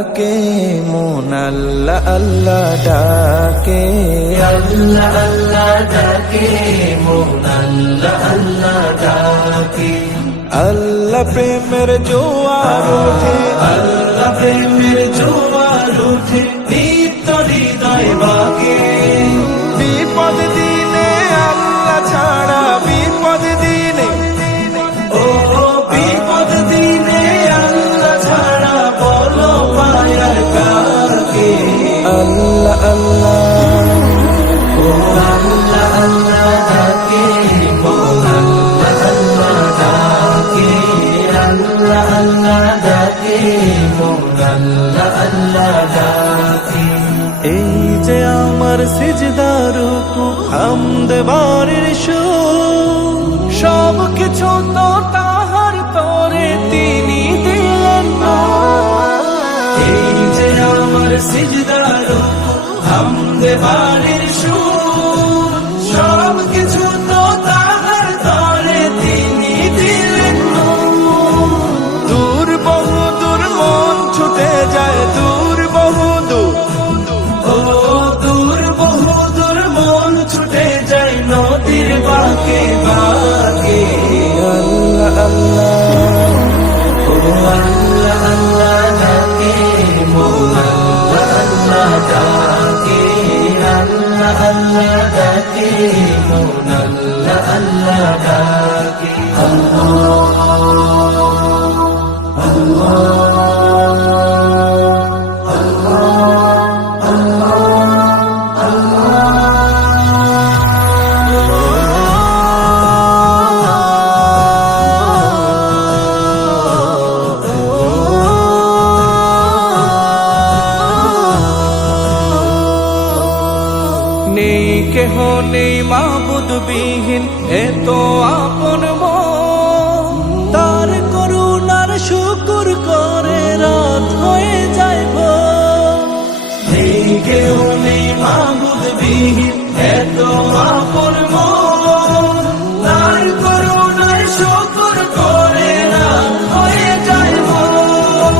ডাকে, মন আল্লাহ আল্লাহ ডাকে, আল্লাহ আল্লাহ ডাকে, মন আল্লাহ আল্লাহ ডাকে। আল্লাহ প্রেমের জোয়ার ওঠে, আল্লাহ প্রেমের জোয়ার ওঠে, নিত্য হৃদয় বাকে। বিপদ দিনে আল্লাহ ছাড়া, বিপদ দিনে, ও বিপদ দিনে আল্লাহ ছাড়া বলো পায়ার কাকে। আল্লাহ আল্লাহ, ও আল্লাহ আল্লাহ ডাকে, মন আল্লাহ আল্লাহ ডাকে। আল্লাহ আল্লাহ ডাকে, মন আল্লাহ আল্লাহ ডাকে। এই যে আমার সিজদার রুকু, হামদ বাড়ির সুর, সব কিছু তো তাহার তরে তিনি দিলেন না। এই যে আমার সিজদার হামদে বাড়ির সুর, সব কিছু তো তাহার তরে তিনি দিলেন নূর। দূর বহু দূর মন ছুটে যায়, দূর বহু দূর, ও দূর বহু দূর মন ছুটে যায় নদীর বাঁকে বাঁকে। আল্লাহ আল্লাহ, ও আল্লাহ আল্লাহ ডাকে, মন আল্লাহ আল্লাহ ডাকে। আল্লাহ আল্লাহ ডাকে, মন আল্লাহ আল্লাহ ডাকে। নেই কেহ নেই মাবুদ বিহীন, এত আপন মন, তার করুণার শুকুর করে রাত হয়ে যায় ভোর। নেই কেউ নেই মাবুদ বিহীন, এত আপন মন, তার করুণার শুকর করে রাত হয়ে যায় ভোর।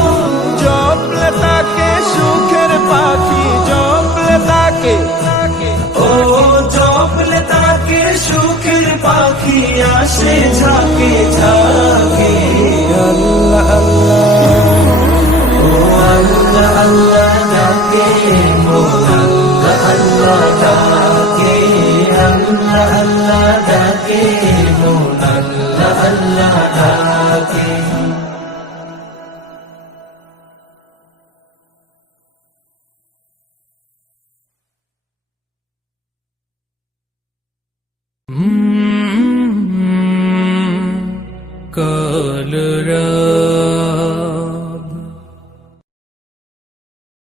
জপলে তাকে সুখের পাখি, জপলে তাকে, ও জপলে তাকে সুখের পাখি আসে ঝাঁকে ঝাঁকে। আল্লাহ আল্লাহ, ও আল্লাহ আল্লাহ ডাকে, মন আল্লাহ আল্লাহ ডাকে। আল্লাহ আল্লাহ ডাকে, মন আল্লাহ আল্লাহ ডাকে।